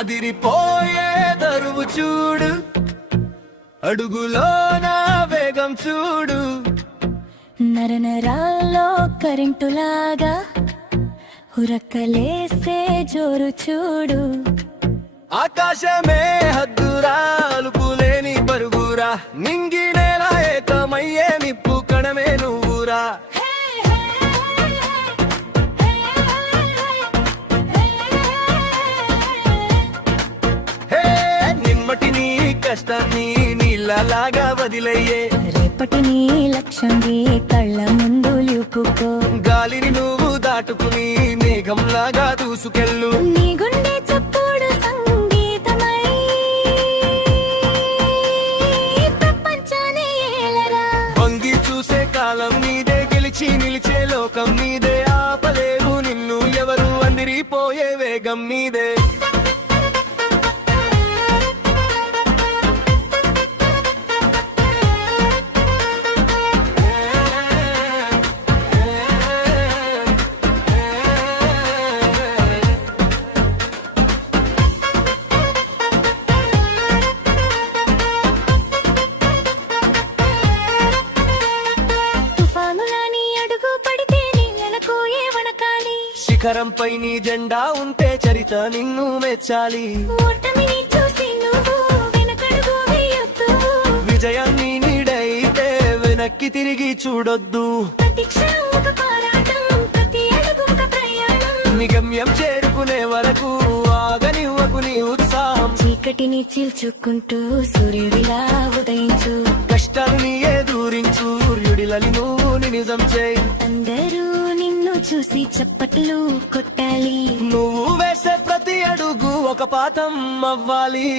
అదిరిపోయే దరువు చూడు, అడుగులోన వేగం చూడు, నరనరాల్లో కరెంటులాగా ఉరకలేసే జోరు చూడు. ఆకాశమే హద్దురా, అలుపులేని పరుగురా, నింగి నేల ఏకమయ్యే నిప్పు కణమే నువ్వురా. నిమ్మటిని కష్టాన్ని నీళ్ళలాగా వదిలయ్యే, రేపటిని లక్ష్యంగా కళ్ళ ముందు లిపుకో. గాలిని నువ్వు దాటుకుని మేఘంలాగా దూసుకెళ్ళు. నీ గుండె చప్పుడు సంగీతమై ప్రపంచాన్ని ఏలరా. వంగి చూసే కాలం నీదే, గెలిచి నిలిచే లోకం నీదే, ఆపలేరు నిన్ను ఎవరు, అందిరిపోయే వేగం నీదే. శిఖరంపై నీ జెండా ఉంటే చరిత నిన్ను మెచ్చాలి. విజయాన్ని నీడైతే వెనక్కి తిరిగి చూడొద్దు. నిగమ్యం చేరుకునే వరకు ఆగనివ్వకు నీ ఉత్సాహం. చీకటిని చీల్చుకుంటూ సూర్యుడిలా ఉదయించు, కష్టాన్ని ఎదురించు, సూర్యుడిలని నువ్వు నిజం చేయి. అందరూ నిన్ను చూసి చప్పట్లు కొట్టాలి. నువ్వు వేసే ప్రతి అడుగు ఒక పాఠం అవ్వాలి.